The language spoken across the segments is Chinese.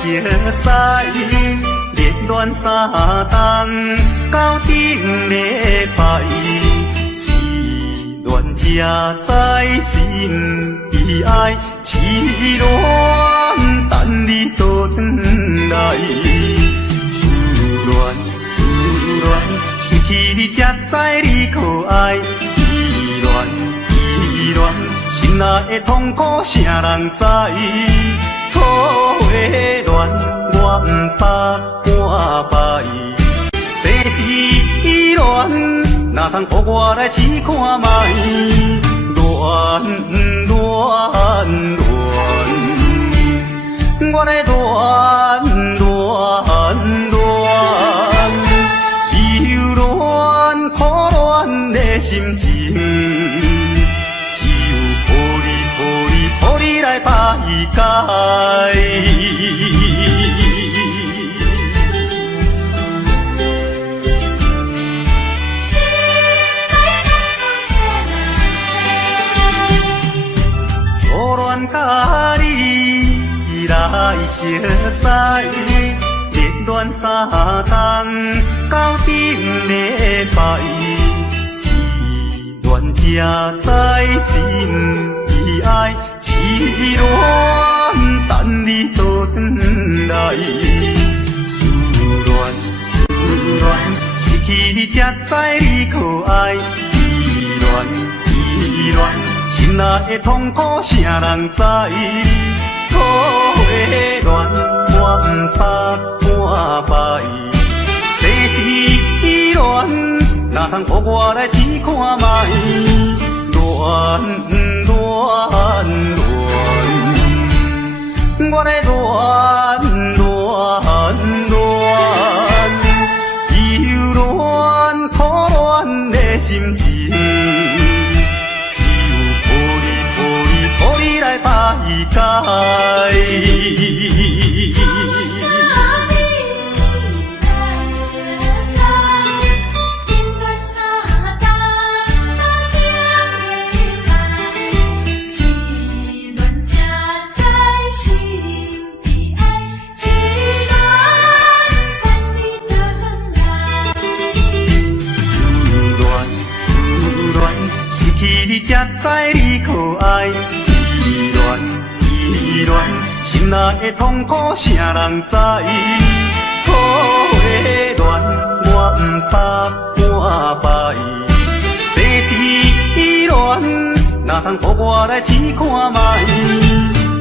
熟悉，热恋三冬到顶礼拜，是恋者在心悲哀，痴恋等你倒转来，思恋，失去你才知你可爱，依恋，心内的痛苦谁人知？土的恋，我不捌半摆。世事恋，哪通予我来试看卖？恋，我来恋，忧恋苦恋的心情，只有抱你来排解。甲你来熟悉，热恋三冬到顶礼拜，是恋者在心悲哀，痴恋等你倒转来，思恋，失去你才知你可爱，依恋。心内的痛苦谁人知？土的恋，我不捌半摆。世事恋，哪通予我来试看卖？恋，我来恋，忧恋苦恋的心情。来排解。思恋，失去你才知你可爱。依恋，心内的痛苦谁人知？土的恋，我不捌半摆。世事恋，哪通予我来试看卖？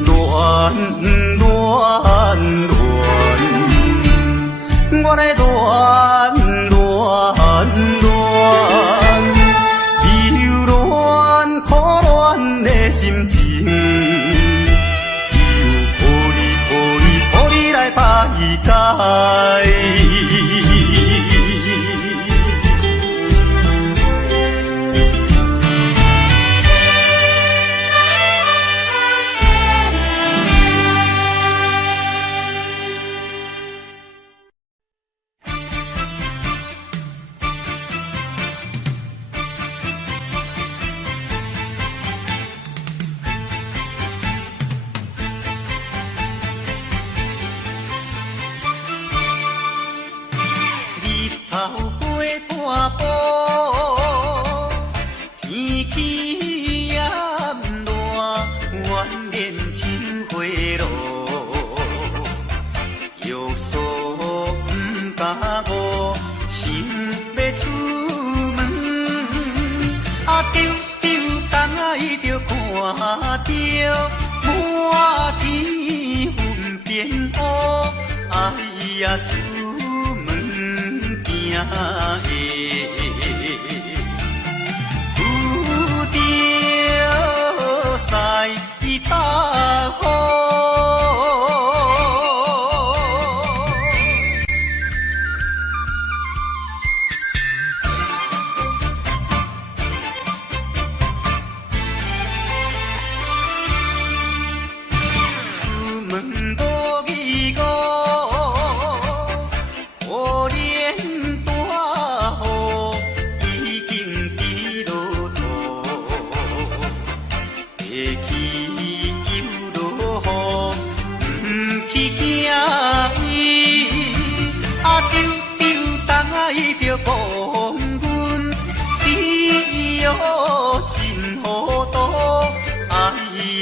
恋，我来恋，忧恋苦恋的心情。来排解。透过半步，天气炎热，怨念像花落，约束不敢误，想要出门，丢等爱着看着满天云变乌，哎呀！有着西北风。出门无义务，可怜大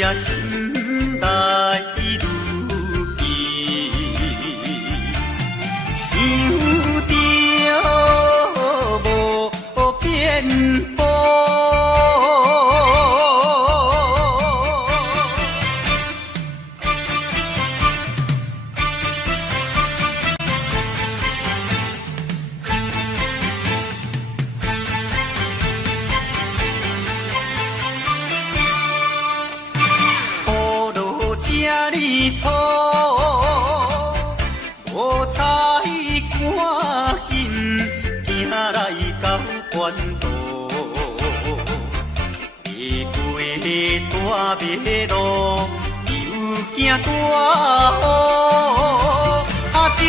啊心内愈急，想着无变步。错，无采赶紧行来到关渡，越过大马路，又行大雨，丢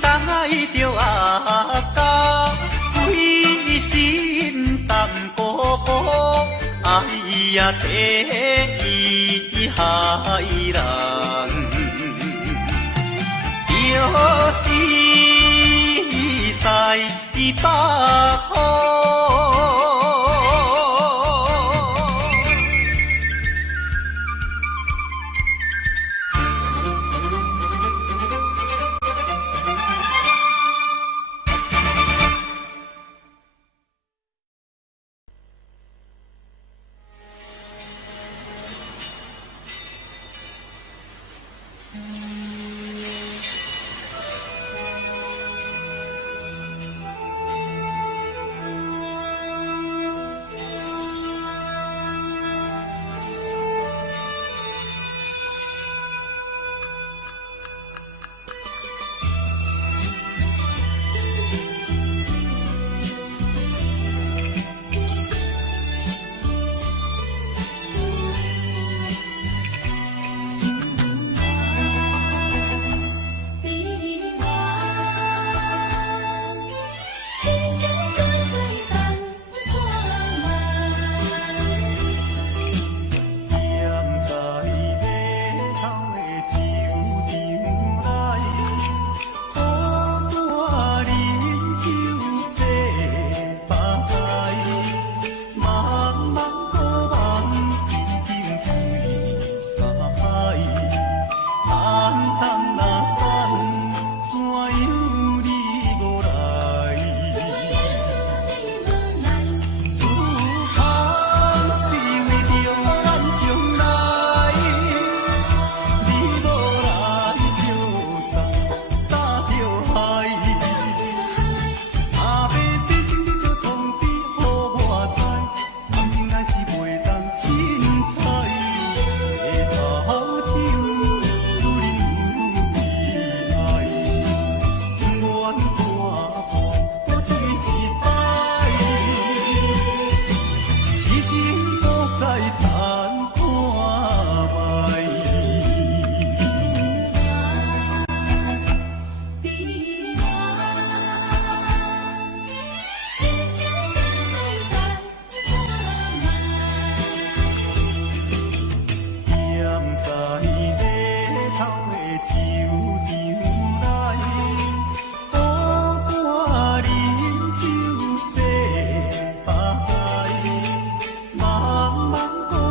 东来着阿家，规身淡薄薄，哎呀，第一害人。着是西北风。慢慢。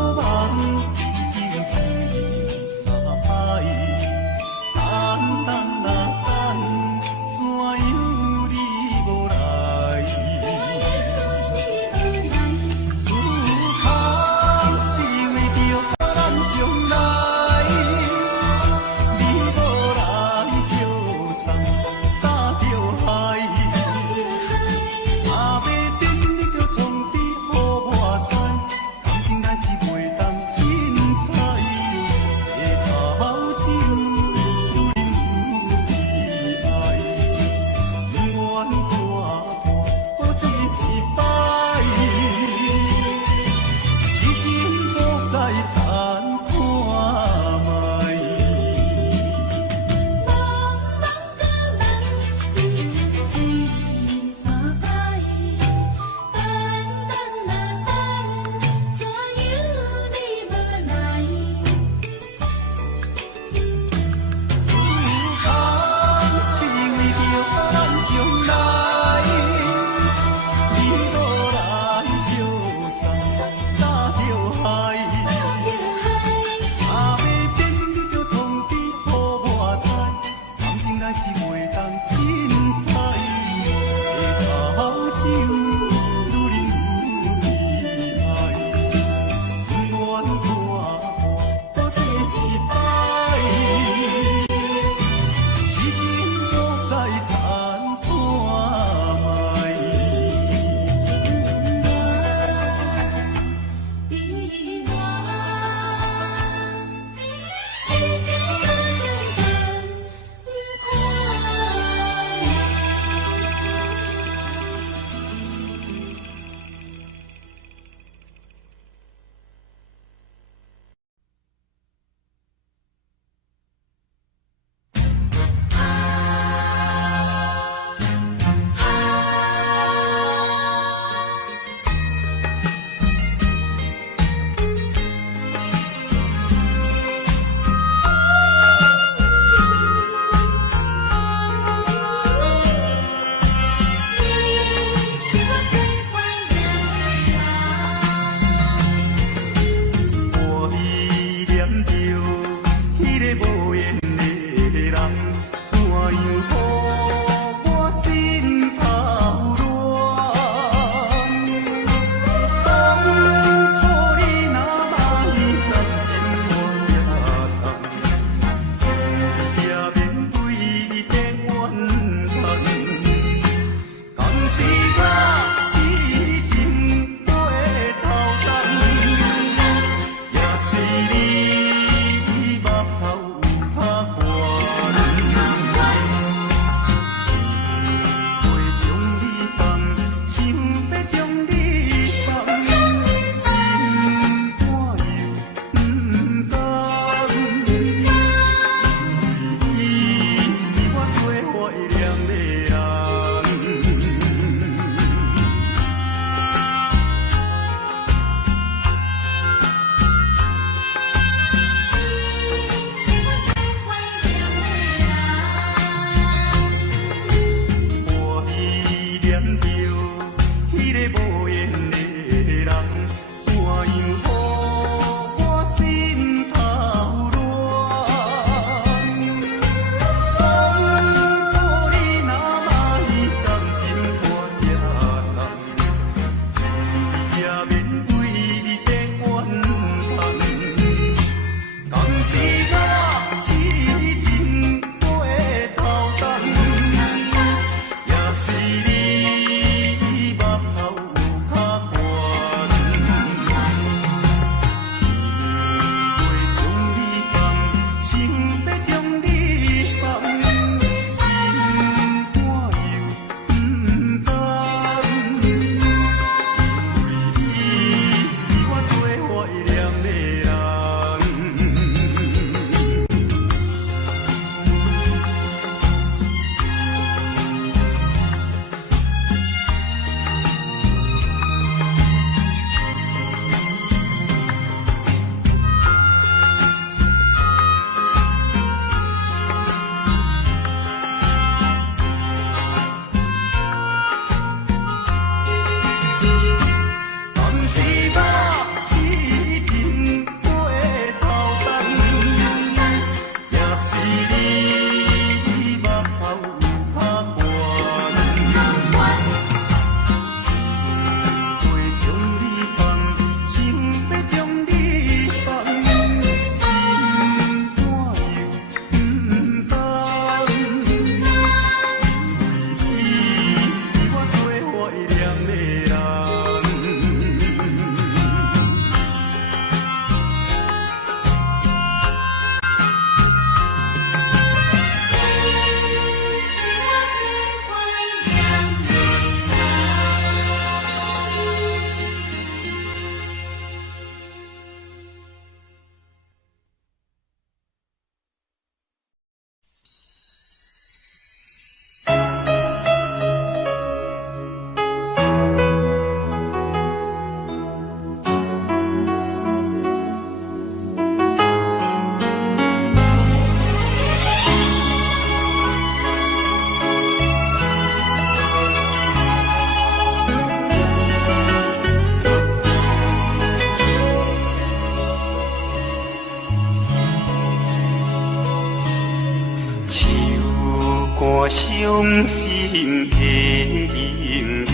心的行李，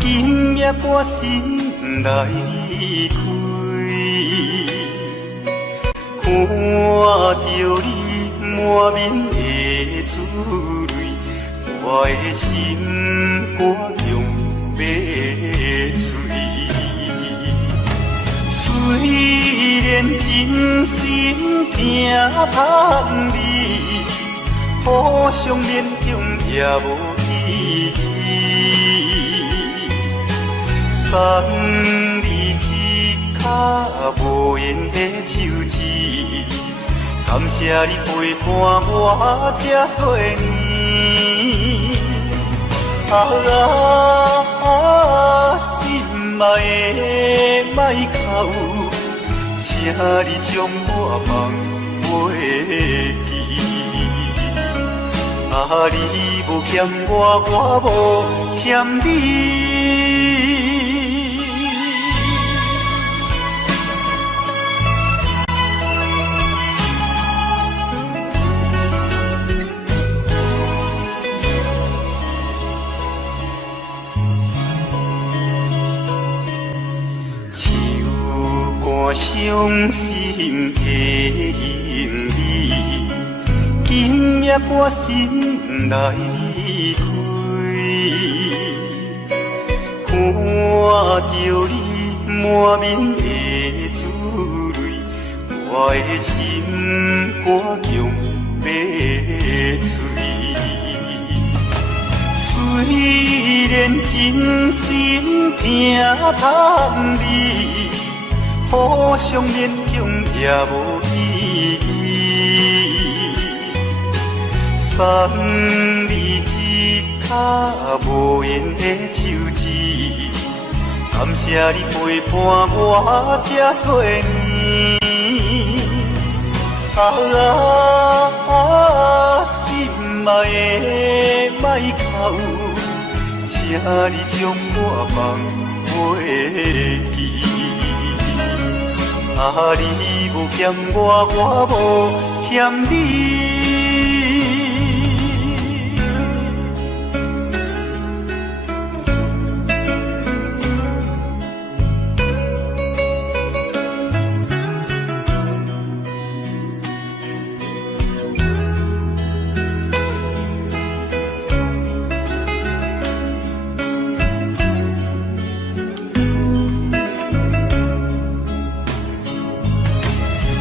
今夜我心来开，看着你满面的珠泪，我的心肝用要碎。虽然真心疼盼你，互相勉强也无意义。送你一卡无言的手指，感谢你陪伴我这多年。心爱的莫哭，请你将我梦袂记。你无欠我，我无欠你。伤心的行李，今夜我心来开，看着你满面的珠泪，我的心肝强要碎。虽然真心疼盼你，互相勉强也无意义。送你一卡无言的手指，感谢你陪伴我这多年。心爱的莫哭，请你将我梦袂记。你无欠我，我无欠你。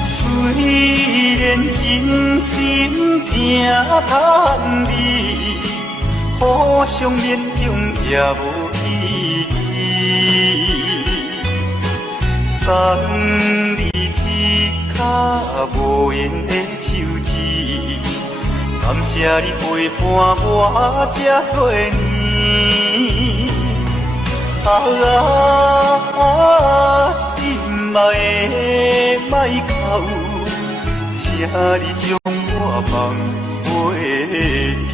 虽然真心疼盼你，互相勉强也无意义。送你一卡无言的手指，感谢你陪伴我这多年。心爱的莫哭，请你将我梦袂记。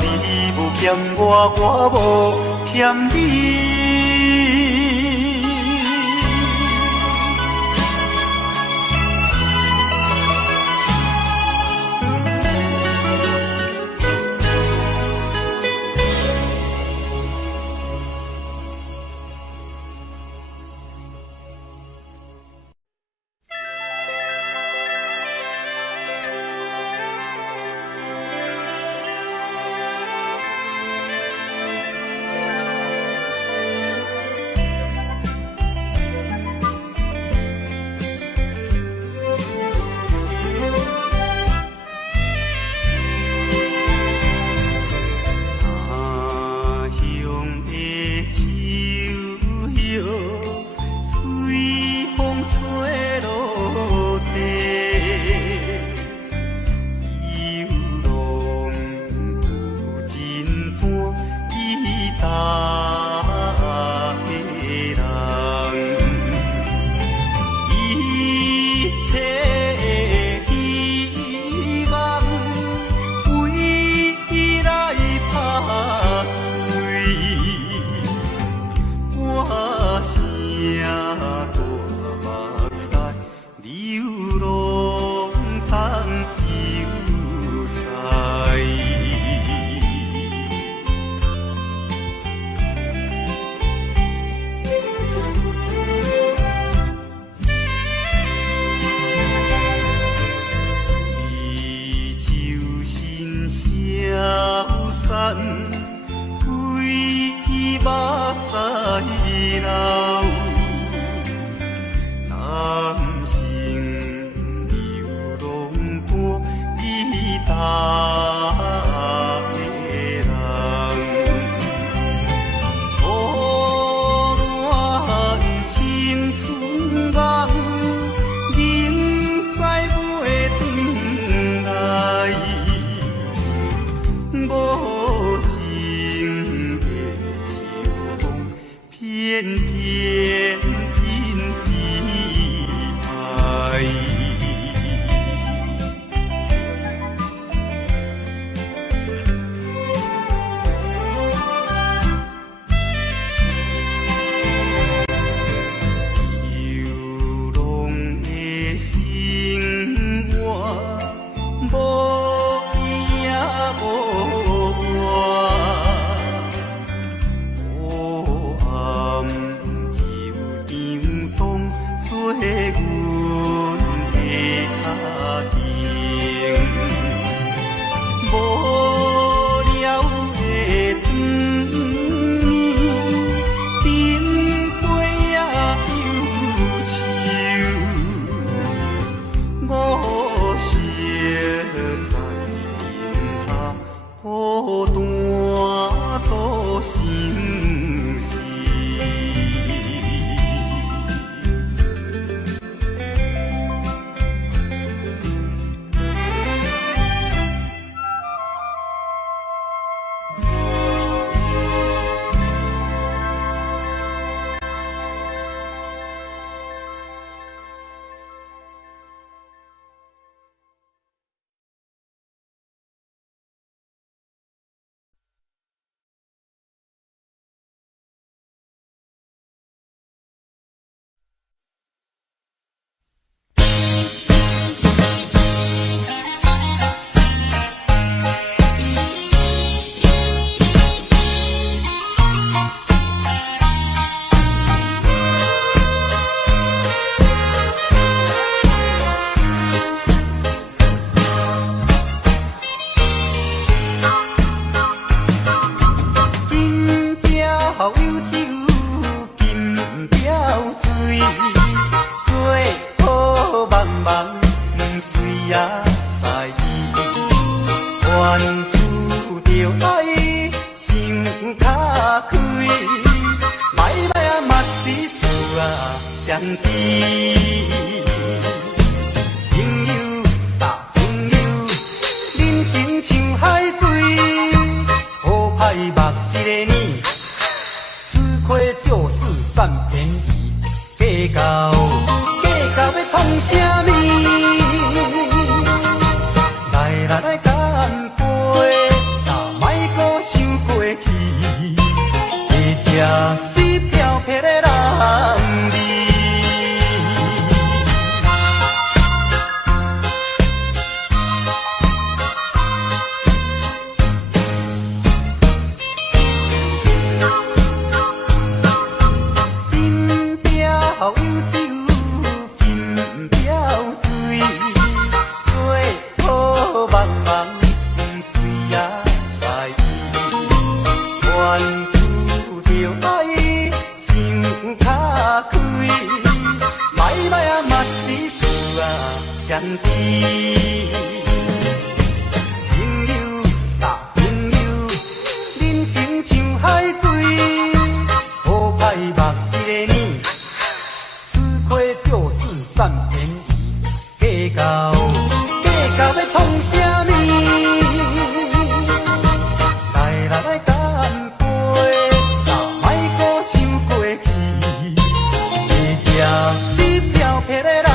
你无欠我，我无欠你。老，男性流浪多义大的人，错乱青春梦，人再袂转来，无情的秋风偏偏紧逼来。流浪的生活，无伊也无我，黑暗只有张灯做阮的家庭，无聊的长暝，灯火也忧愁。我烧在灯下，孤单多心事。相知，朋友搭朋友，人生像海水，好歹目一个年，吃亏就是占便宜，计较要创啥物？来干杯，但莫阁想过去，坐这水飘飘的人儿。相知，朋友搭朋友，人生像海水，好歹目一个年，吃亏就是占便宜，计较要创啥物？来干杯，但莫阁想过去，坐这水飘飘的人儿。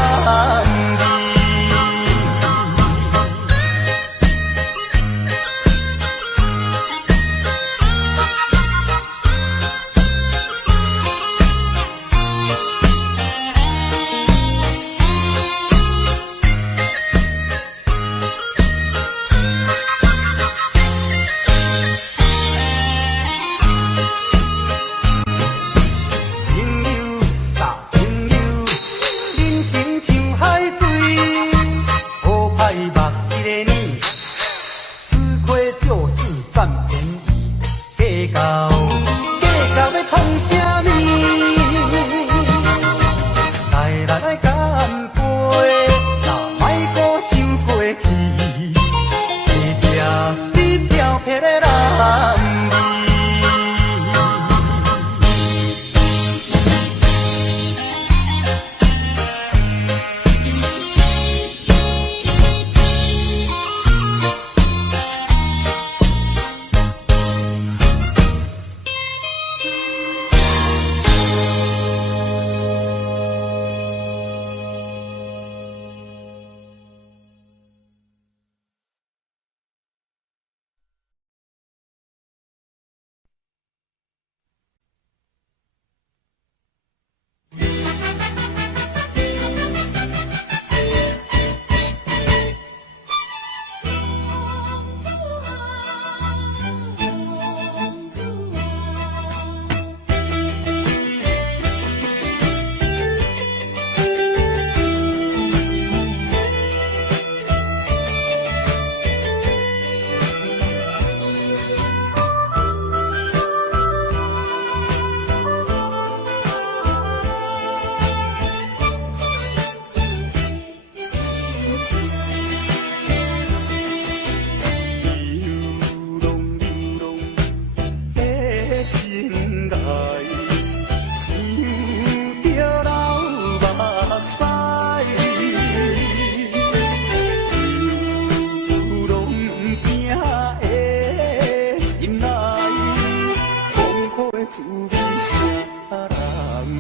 人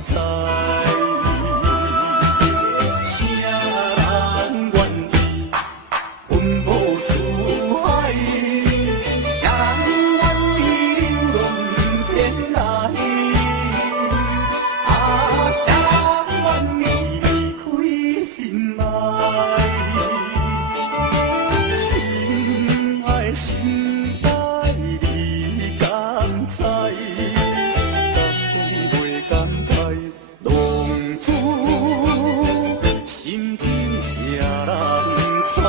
知？啥人愿意奔波四海？啥人愿意流浪天涯？啊，啥人愿意离开心爱？心爱心爱，你敢知？敢袂敢知？浪子心情啥人知？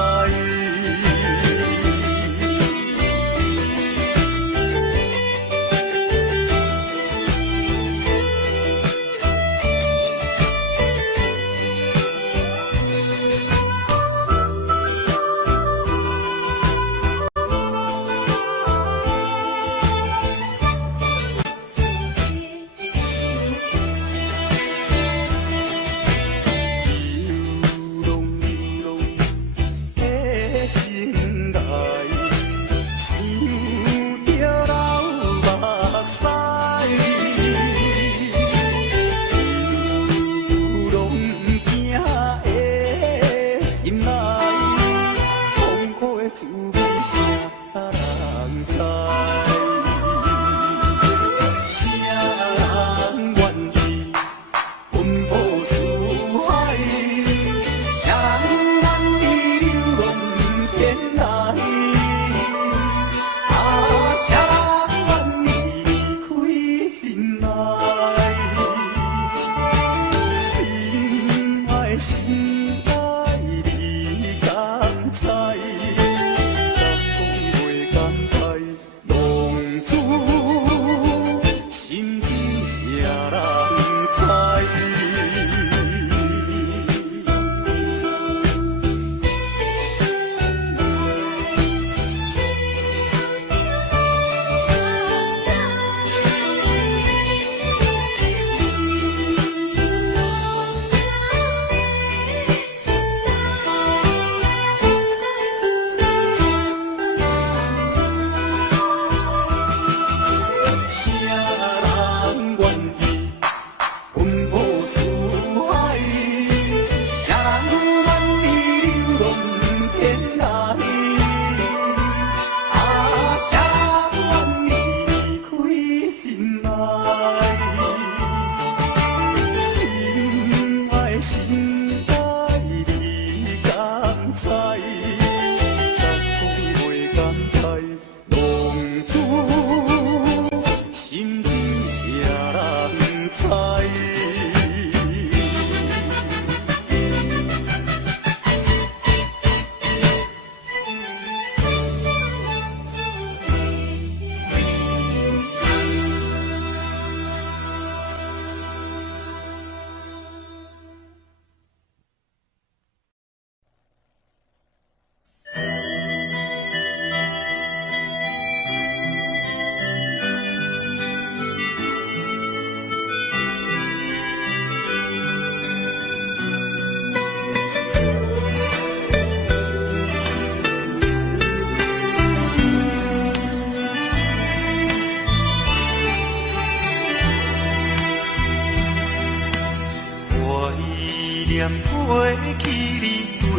念过去你温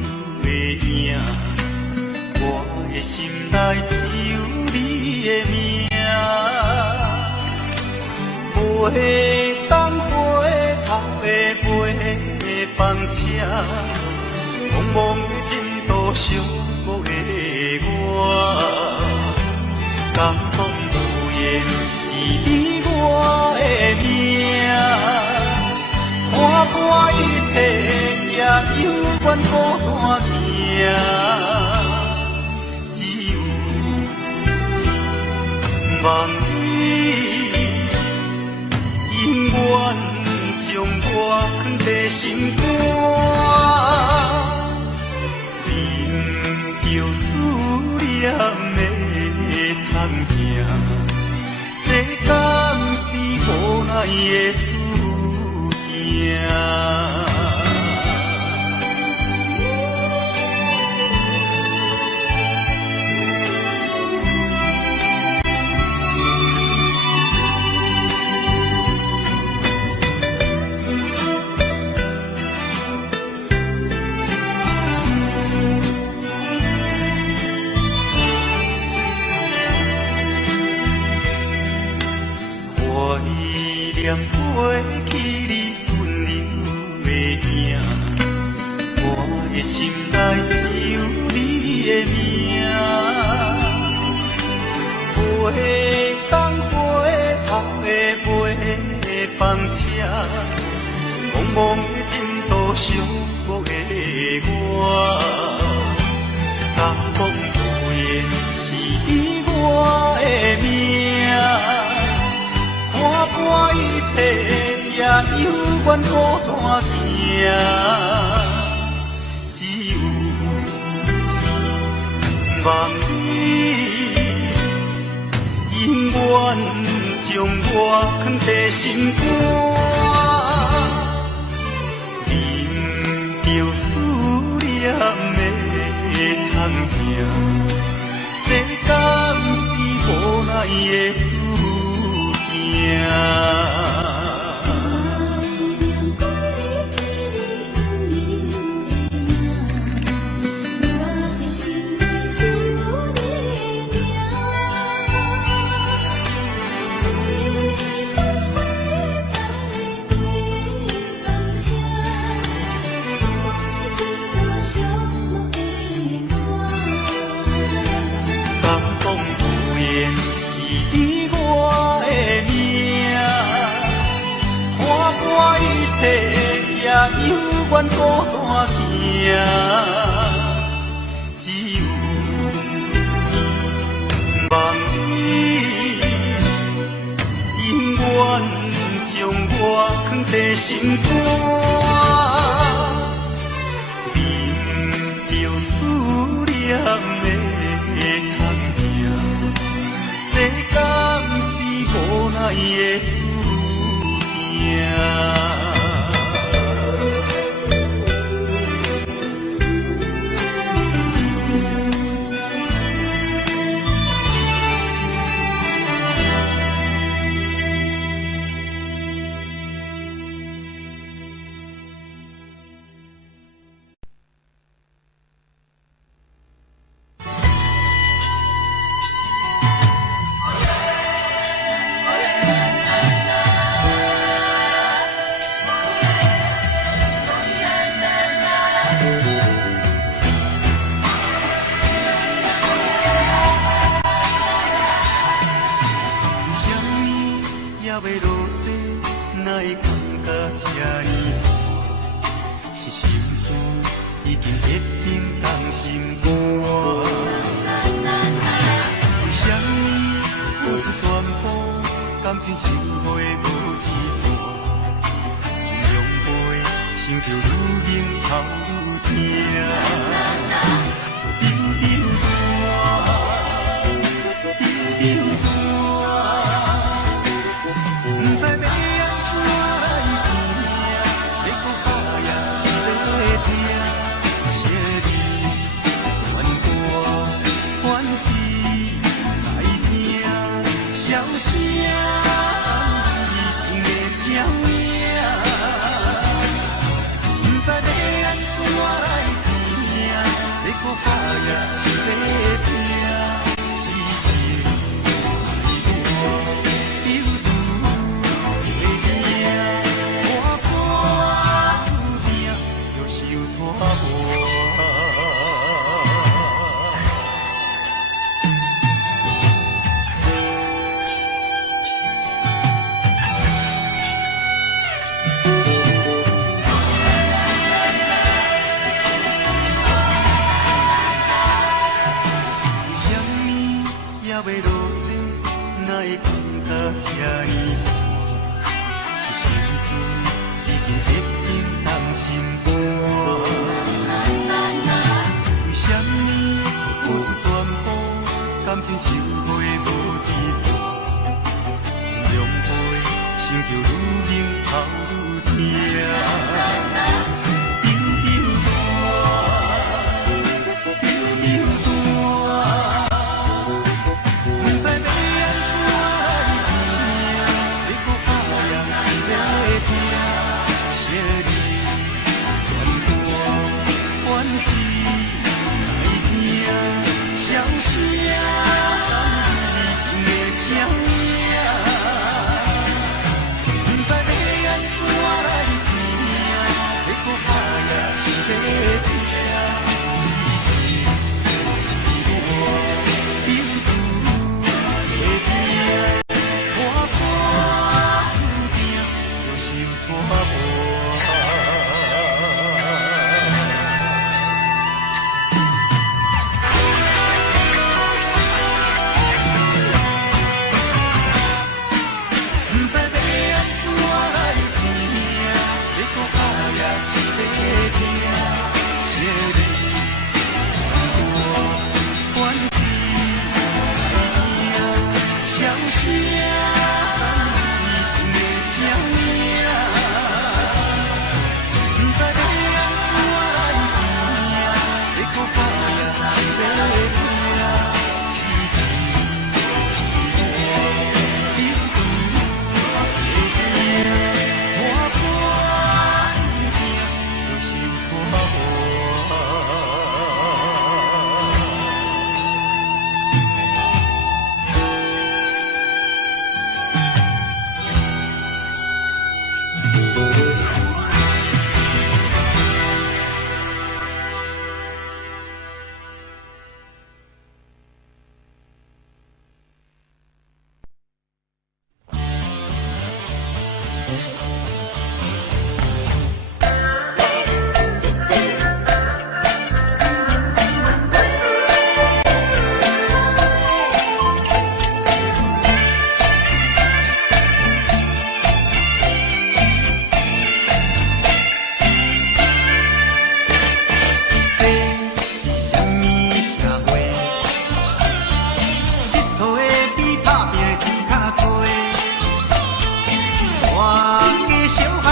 柔的影，我的心内只有你的名。袂当回头的陪房车，茫茫的前途寂寞的我，感动无言是你我的命。看破一切，也犹原孤单行，只有望你永远将我藏在心肝，忍着思念的痛行，这敢是无奈的？念过去你温柔的影，我的心内只有你的名。飞东飞头的尾班车，茫茫的前途寂寞的我，敢讲无言是你我的命。看破一切，也犹原孤单行，只有望你永远将我藏在心肝，忍着思念的通行，这敢是无奈的注定。也犹原孤单行，只有望你永远将我藏在心肝，忍着思念的通行，这敢是无奈的注定。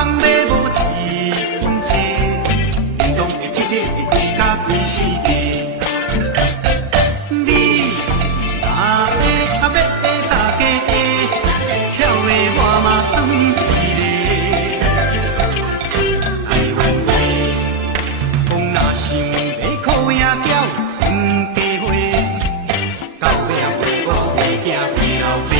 人买无一分钱，电动的铁马会开甲规世界。你若要大家晓的我嘛算一个。台湾话，讲若想要靠赢叫存家伙，到尾啊为我为囝为老爸。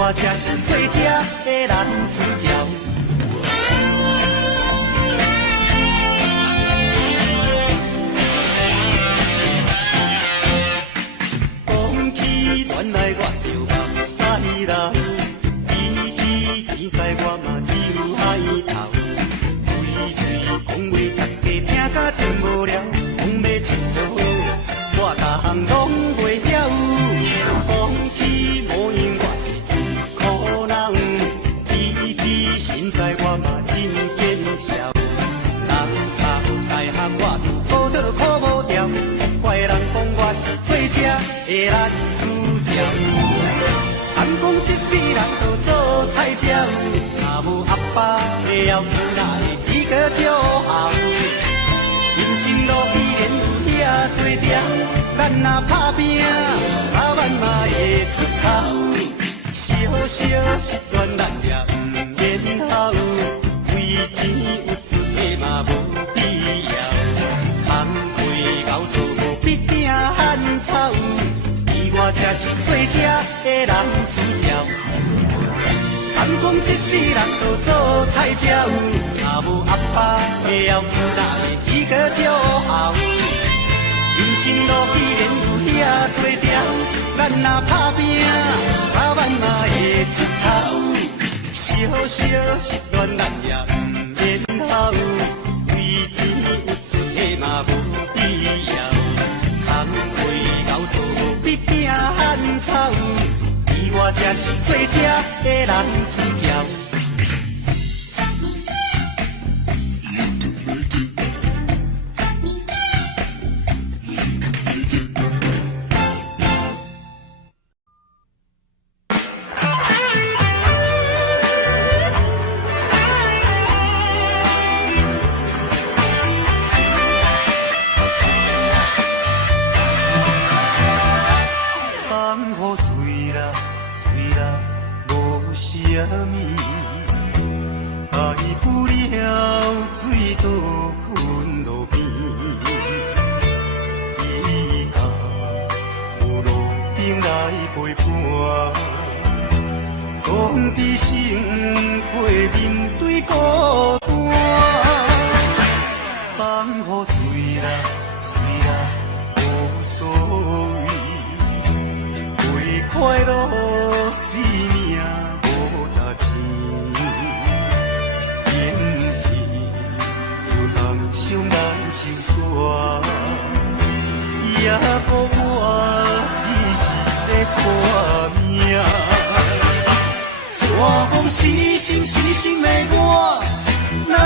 我才是最正的男主角。讲起恋爱，我就目屎流；比起钱财，我嘛只有海头。规嘴讲话，大家听甲真无聊。讲要佚佗，我逐项拢袂晓。讲起模样，我是真苦恼。比起身材，我嘛真见笑。人读大学，我自古倒就考无掉。怪人讲我是最正的男主角。人讲一世人都做菜鸟，若无阿爸的要求，哪会资格做后？人生路依然有遐多条，咱若打拼，早晚嘛会出头。小失恋咱也不免好，为钱有出的嘛无必要，空开熬做必拼汉草，伊我才是做这的男主角。人讲一世人都做菜鸟，若无阿爸的要求，哪会资格做后？人生路既然有遐多条，咱若打拼，早晚嘛会出头。小小失恋咱也不免好，为钱有出的嘛无必要，空开熬做必拼汉草，伊我才是做这的男主角。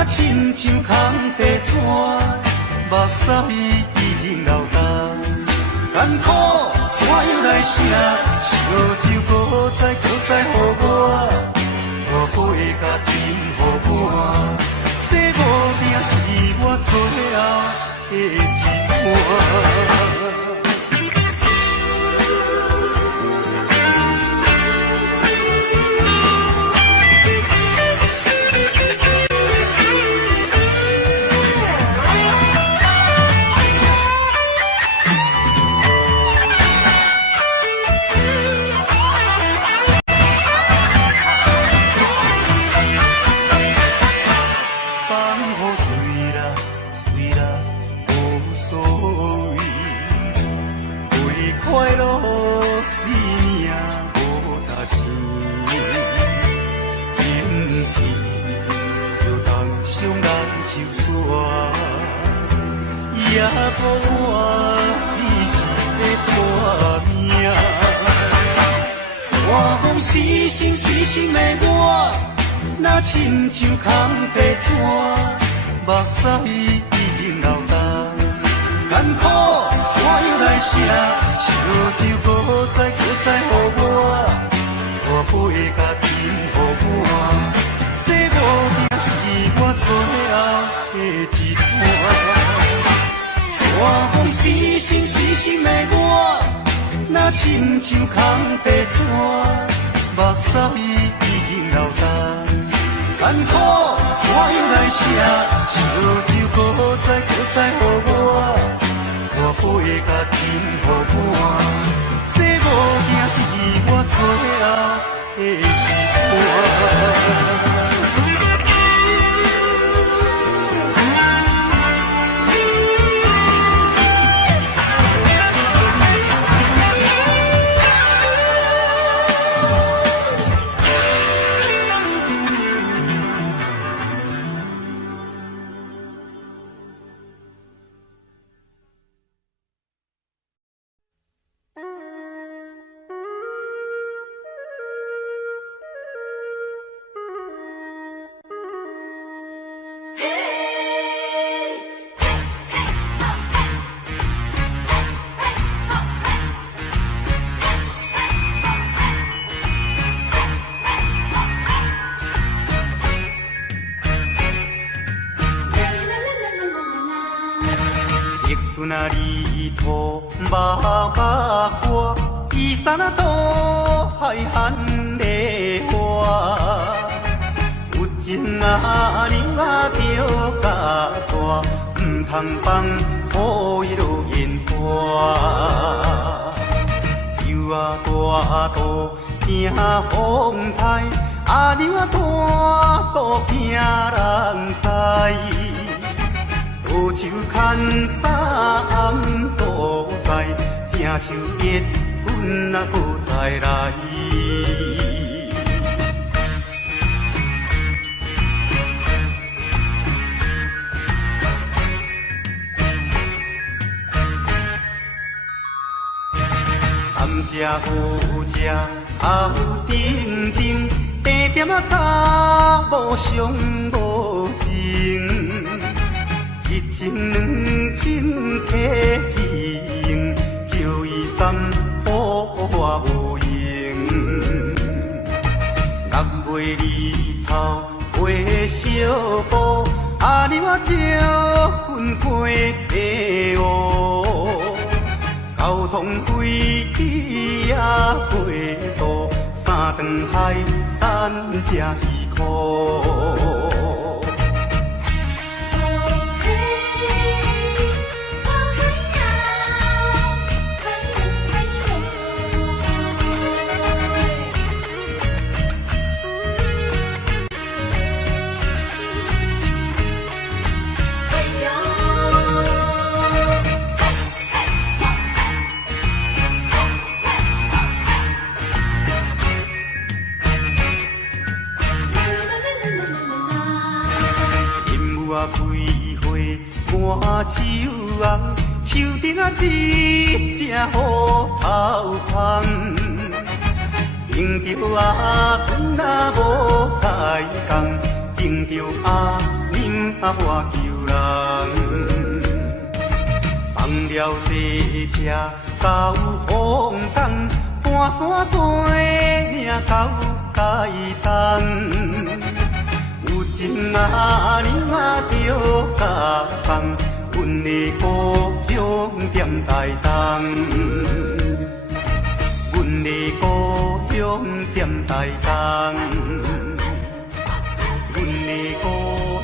亲像空白纸，目屎已经流干，艰苦怎样来写？烧酒搁再予我会甲甜予我，这无定是我最后的一段。死心的我，若亲像空白纸，目屎已经流干，艰苦怎样来写？烧酒搁再予我杯甲甜予我，这无定是我最后的一段。山风死心的我，若亲像空白纸。目屎已经流干，艰苦怎样来写？烧酒搁再予我杯甲甜予我，这无定是我最后的一段。孙啊，你土妈妈歌，伊山啊多海汉的花，情啊，你啊着甲带，唔通放予伊落烟花。游啊大渡惊风台，啊你啊大渡惊人知。乌手牵衫都在，正手结阮啊搁再来。甘蔗好食，头顶顶，茶店啊查某上无情。一千两千客去用，叫伊三宝我无用。6月日头买小布，啊你我招棍过白乌。交通费也过度，3顿海产才2箍。满手红，手顶啊一只虎头芳，迎着阿公啊无彩工，迎着阿娘啊我求人，放了这车到风东，半山背命到台东。有情啊，你啊着甲送，阮的故乡踮台东，阮的故乡踮台东，阮的故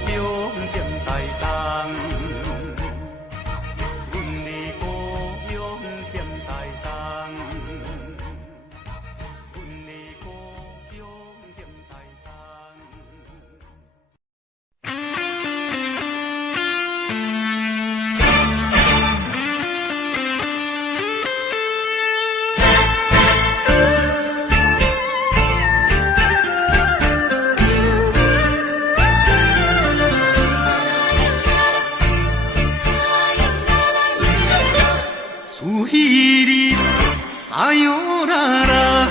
乡踮台东，阮的故乡踮台东，阮的故乡踮台东。哎呦啦啦，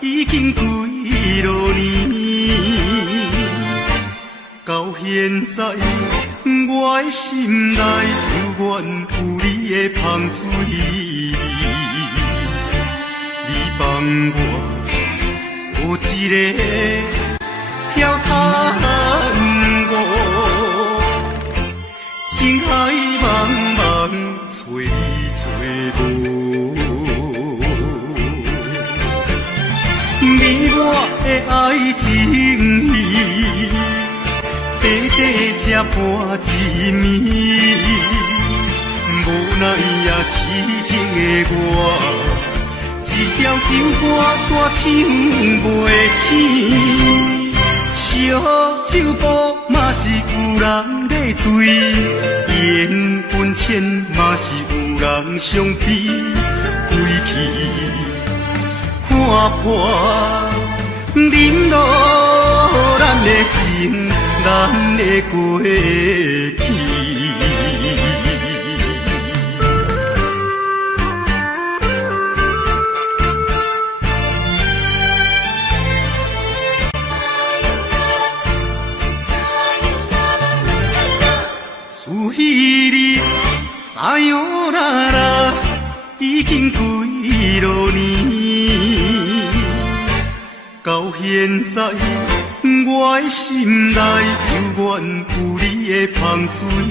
已经几落年，到现在我的心内犹原有你的香水味。你帮我有一个跳探戈，情海茫茫找你找无。美满的爱情戏，短短才半一暝，无奈也痴情的我，一条情歌线唱袂醒。烧酒煲嘛是有人在醉，烟喷钱嘛是有人相批，归去。看破忍落咱的情，咱的过去。自彼日撒哟啦啦，已经几落年。到现在，我的心内犹原有你的香水味。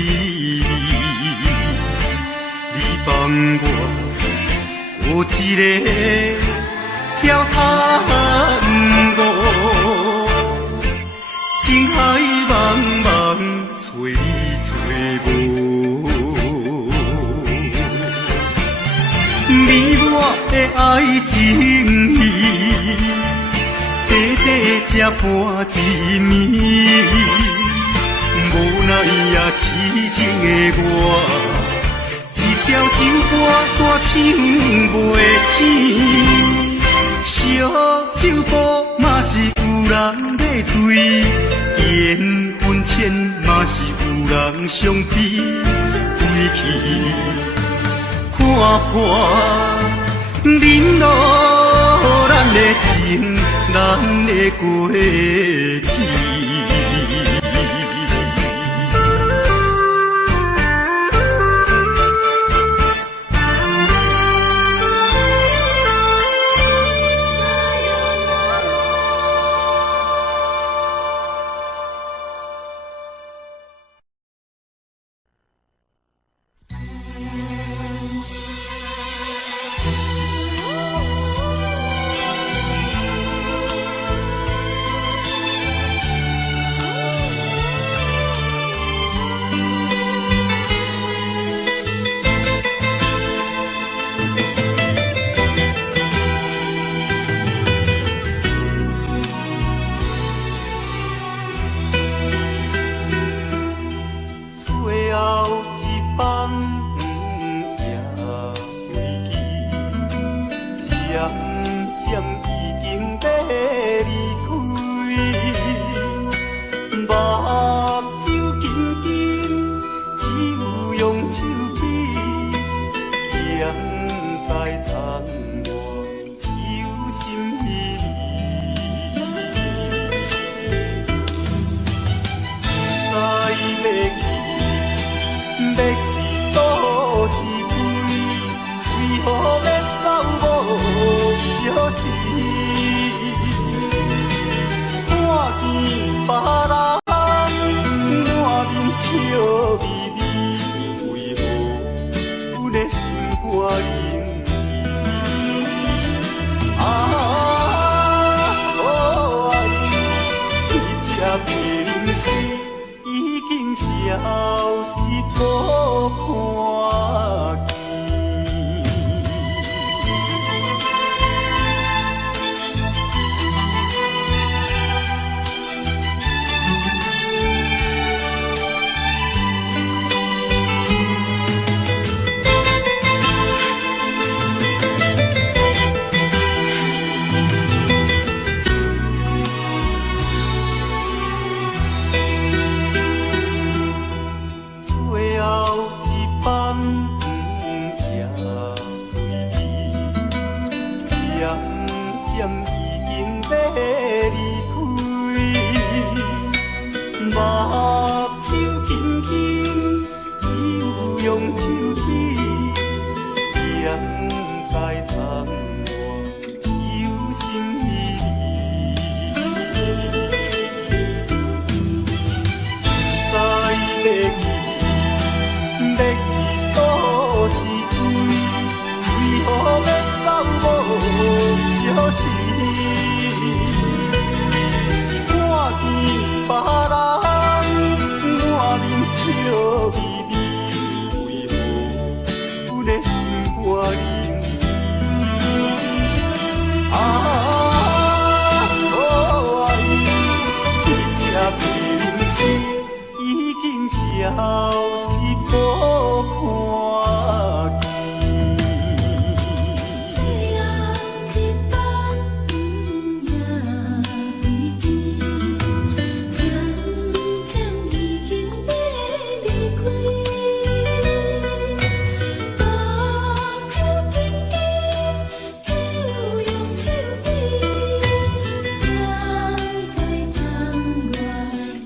你帮我有一个跳探戈，情海半一暝，无奈也痴情的我，一条酒歌煞唱袂醒。烧酒煲嘛是有人在醉，烟温泉嘛是有人相逼，归去看破忍落咱的情，咱的过去。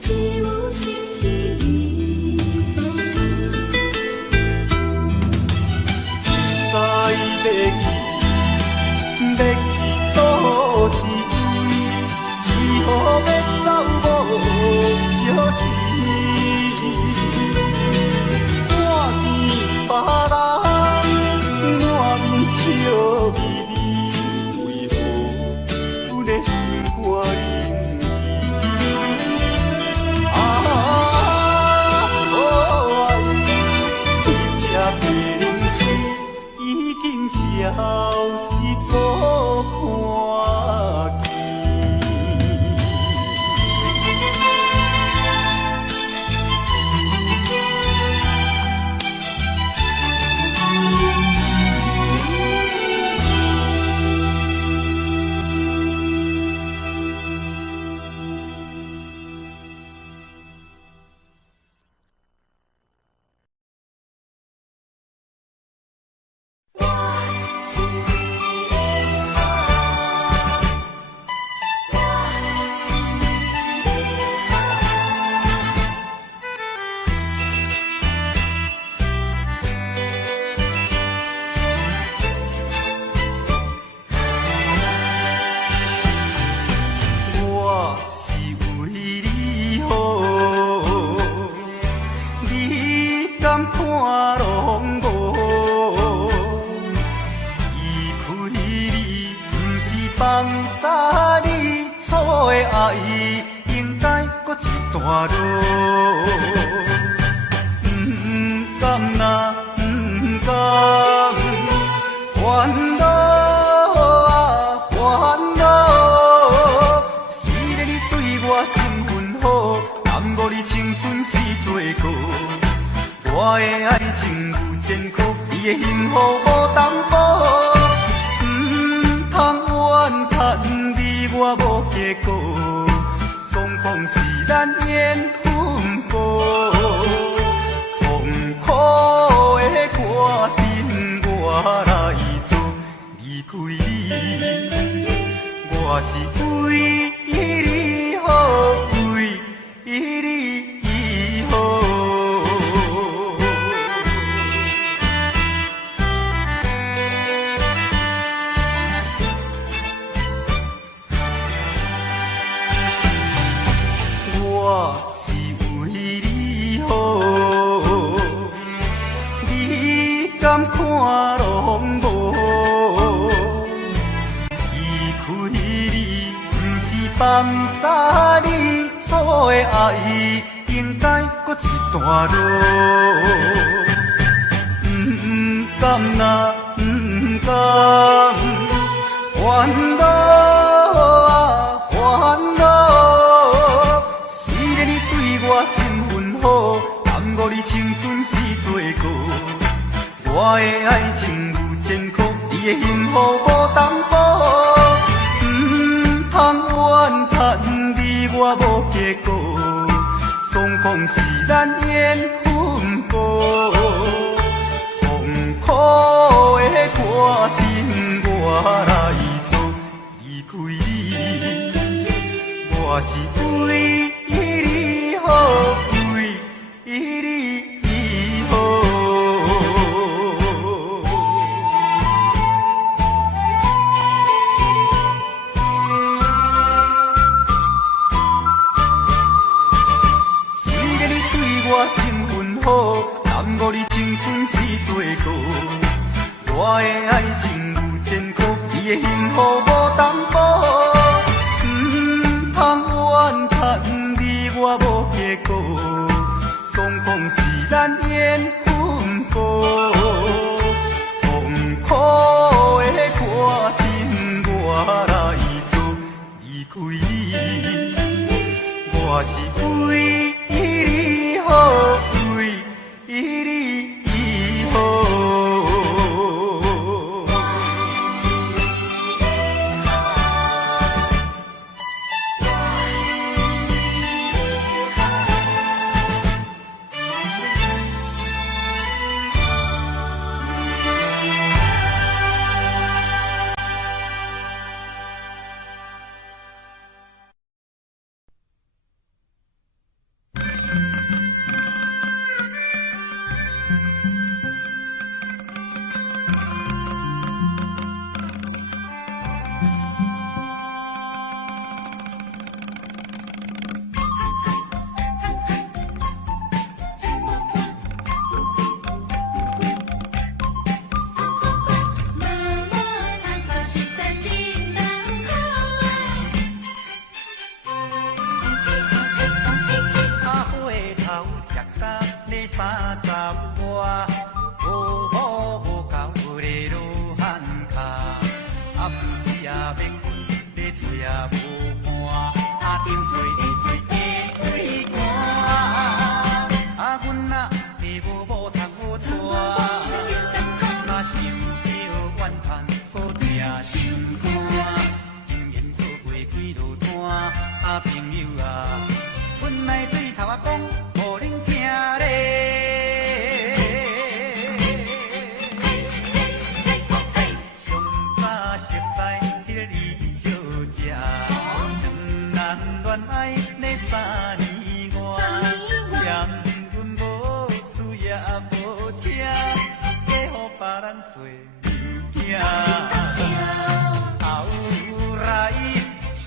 只有心稀微。你错的爱，应该搁一段路。不甘呐，不甘，烦恼啊烦恼。虽然你对我真份好，耽误你青春时做过。我的爱情有前科，你的幸福无担保。趁你我无结果，总讲是咱缘分薄。痛苦的歌阵我来做，离开你，我是为你好，为你好。我是为你好，你敢看拢无？离开你，不是放下你错的爱，应该搁一段路。不甘呐，不甘，烦恼啊烦恼。我真份好，耽误你青春时做过。我的爱情有前科，你的幸福无担保。通怨趁你我无结果，总讲是咱缘分薄。痛苦的歌阵我来做，离开你，我是为为你好。虽然你对我真份好，耽误你青春时做过。我的爱情有前科，你的幸福无担保。通怨趁你我无结果，总讲是咱缘分薄。痛苦的歌阵我来做，离开你，我是为你好，为你好。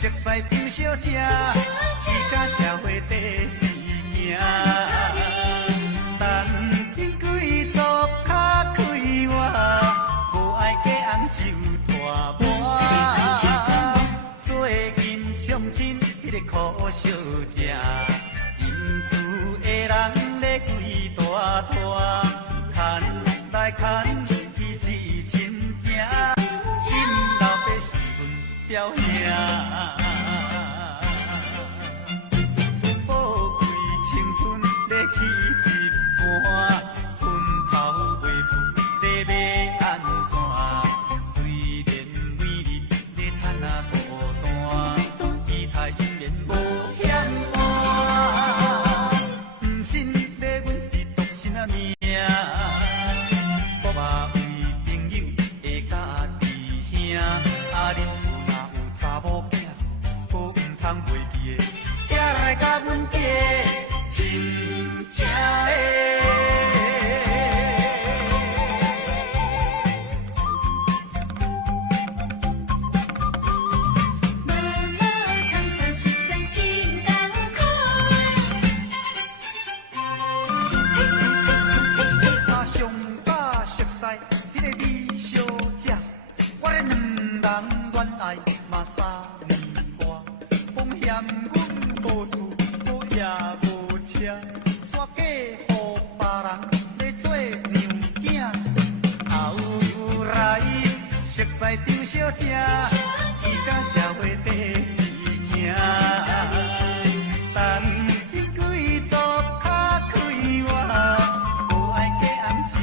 熟悉张小姐，只甲社会第四行。单身贵族较快活，无爱嫁翁受拖磨。做个苦小姐，因厝的人咧规大摊，牵来牵去是亲情，因老爸是阮表兄。宝贵青春咧去一半，昏头袂赴咧要安怎？虽然每日咧趁啊孤单，期待姻缘无险换。毋信咧阮是独身啊命，我嘛为朋友会甲弟兄，啊恁厝若有查某囝，可毋通袂记的，才来甲阮嫁亲情的。嘛3年外，风险阮无厝，我也无车，煞嫁予别人咧做娘囝。后来熟悉张小姐，伊甲社会第四行，但是贵族较快活，无爱假暗受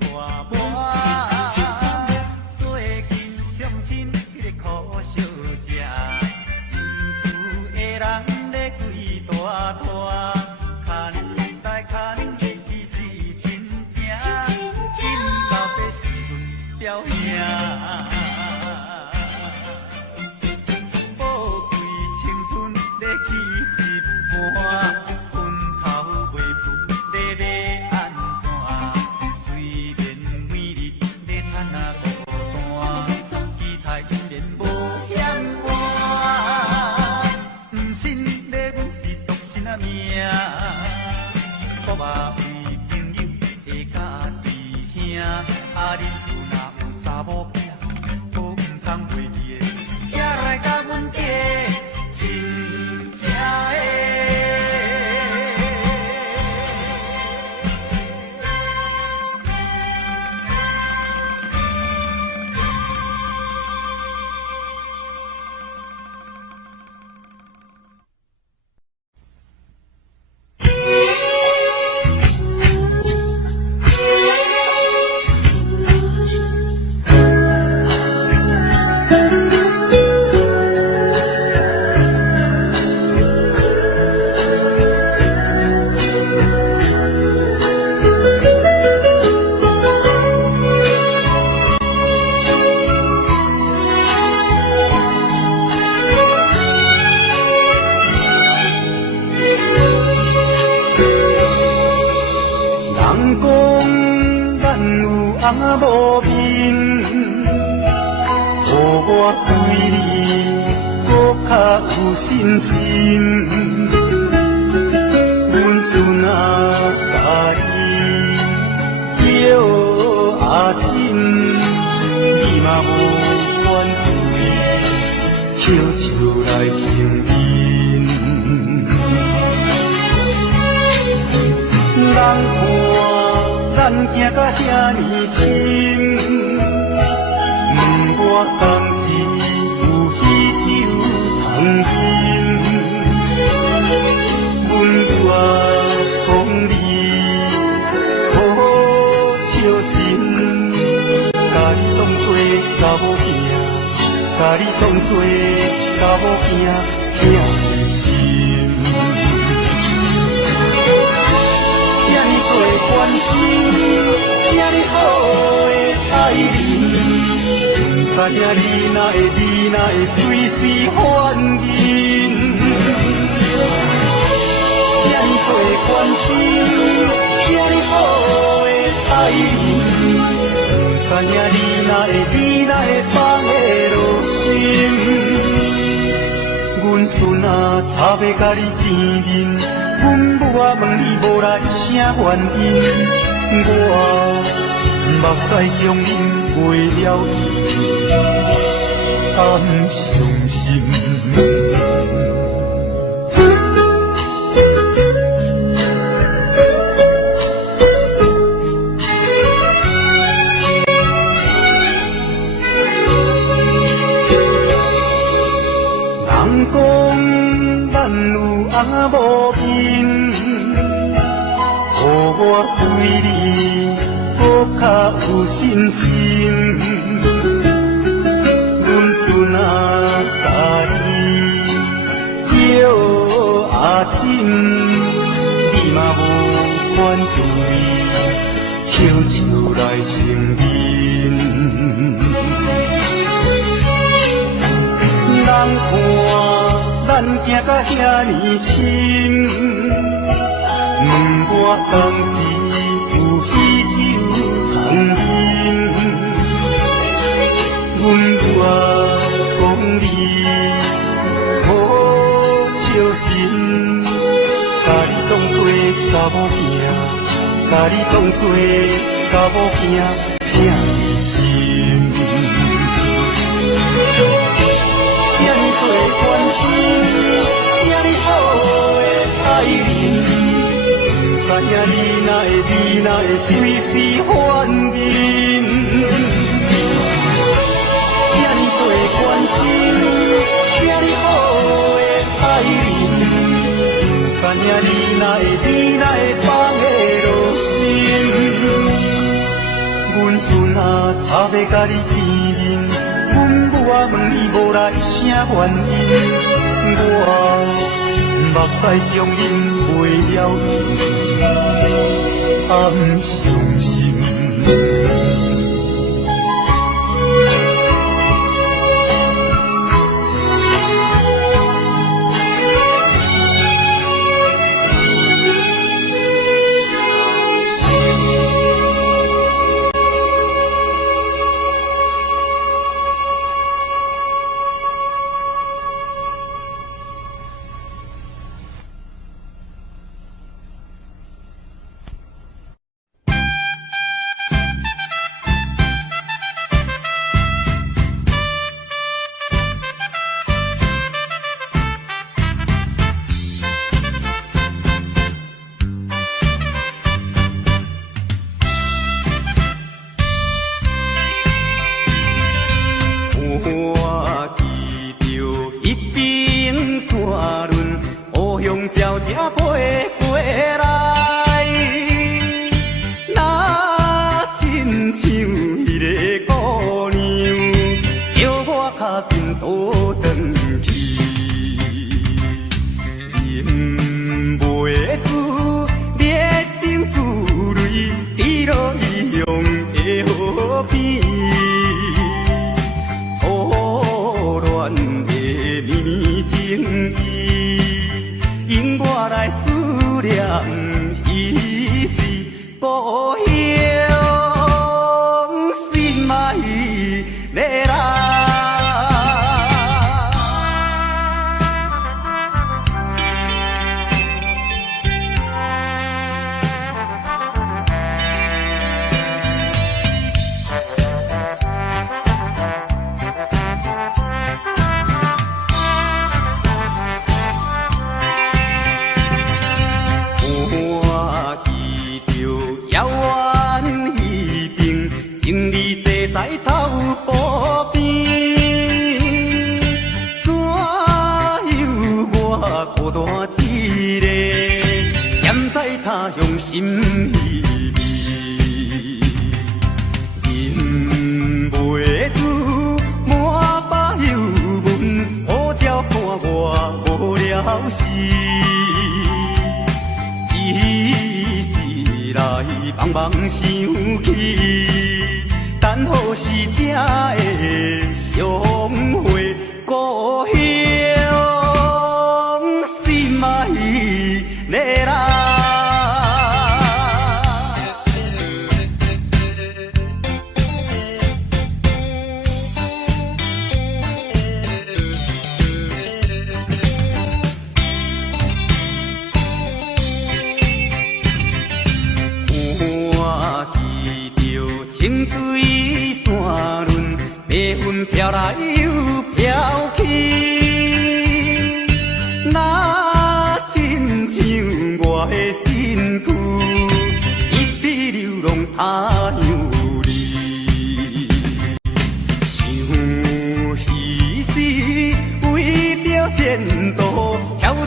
拖磨。最近相亲迄个苦小姐，因厝的人咧规大摊，牵来牵去是亲情，因老爸是阮表兄。宝贵青春咧去一半，昏头袂赴咧要安怎？虽然每日咧趁啊孤单，期待姻缘无险换。毋信咧阮是独身啊命，我嘛为朋友会甲弟兄，啊恁厝若有查某囝，可毋通袂记的，才来甲阮嫁亲情的。无面，予我对你搁较有信心。阮孙啊，甲你叫阿亲，你嘛无怨对，笑笑来承认。人看咱行甲遐尼深，我当时有喜酒通饮，阮绝讲你好小心，甲你当作查某囝，甲你当作查某囝疼心。多关心，这么好的爱人，不知影你哪会随随反人。这么多关心，这么好的爱人，不知影你哪会放得落心。阮孙啊，差要甲你见面。阮母啊问你无来啥原因，我目屎强忍过了去，甘伤心。有阿无边，予我对你搁较有信心。阮孙啊，甲你叫阿亲，你嘛无反对，笑笑来承认。人看咱行甲遐尼深，问我当时有喜酒通饮，阮我讲你好小心，甲你当作查某囝，甲你当作查某囝，疼你心。多关心，这么好的爱人，不知影你哪会你哪会随随反面。这么多关心，这么好的爱人，不知影你哪会你哪会放会落心。阮孙啊，差要甲你见面。我问你无来啥原因，我目屎中饮袂了饮，暗伤心。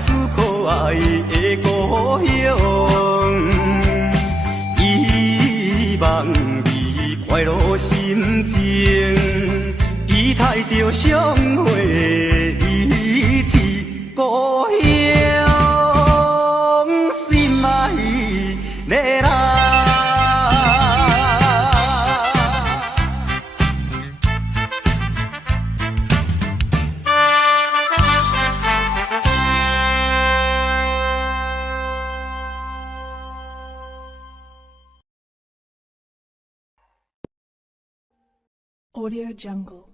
子可爱的故乡，希望你快乐心情，期待着相会一次故乡，心爱的人。Audio Jungle.